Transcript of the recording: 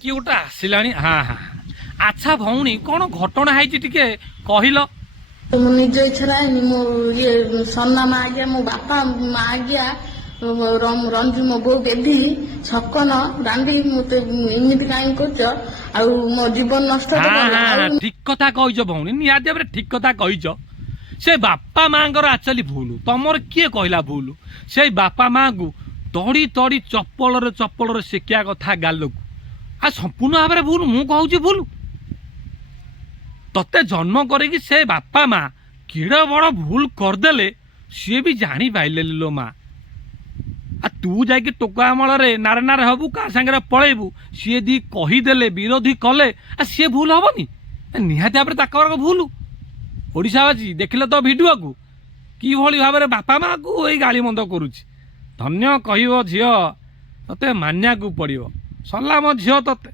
କିଏ ଗୋଟେ ଆସିଲାଣି। ହଁ ହଁ ଆଚ୍ଛା ଭଉଣୀ କ'ଣ ଘଟଣା ହେଇଛି ଟିକେ କହିଲ। ମୋ ନିଜ ଇଚ୍ଛାରେ ଆଇନି। ମୋ ଇଏ ସନା ମା ଆଜ୍ଞା, ମୋ ବାପା ମା ଆଜ୍ଞା, ରଞ୍ଜୁ ମୋ ବୋଉ ବେଧି ଛକନ ଦାଣ୍ଡି ମତେ ଏମିତି କାହିଁ କରୁଛ, ଆଉ ମୋ ଜୀବନ ନଷ୍ଟ ତ କଲ। ଆଉ ଠିକ କଥା କହିଛ ଭଉଣୀ, ନିହାତି ଭାବରେ ଠିକ କଥା କହିଛ। ସେ ବାପା ମାଙ୍କର ଆକ୍ଚୁଆଲି ଭୁଲ, ତମର କିଏ କହିଲା ଭୁଲ? ସେଇ ବାପା ମାଙ୍କୁ ତଡ଼ି ତଡ଼ି ଚପଳରେ ଶିଖିବା କଥା ଗାଲକୁ। ଆଉ ସମ୍ପୂର୍ଣ୍ଣ ଭାବରେ ଭୁଲ, ମୁଁ କହୁଛି ଭୁଲ। ତତେ ଜନ୍ମ କରିକି ସେ ବାପା ମା କେଡ଼େ ବଡ଼ ଭୁଲ କରିଦେଲେ ସିଏ ବି ଜାଣିପାରିଲେ ଲୋ ମା। ଆଉ ତୁ ଯାଇକି ଟୋକା ଅମଳରେ ନାରେ ନାରେ ହବୁ, କାହା ସାଙ୍ଗରେ ପଳେଇବୁ, ସିଏ ଦି କହିଦେଲେ ବିରୋଧୀ କଲେ, ଆଉ ସିଏ ଭୁଲ ହବନି? ନିହାତି ଭାବରେ ତାଙ୍କର ଭୁଲ। ଓଡ଼ିଶାବାସୀ ଦେଖିଲେ ତ ଭିଡ଼ିଓକୁ କିଭଳି ଭାବରେ ବାପା ମାଆକୁ ଏଇ ଗାଳି ମନ୍ଦ କରୁଛି। ଧନ୍ୟ କହିବ ଝିଅ, ତତେ ମାନିବାକୁ ପଡ଼ିବ। ସରିଲା ମୋ ଝିଅ ତତେ।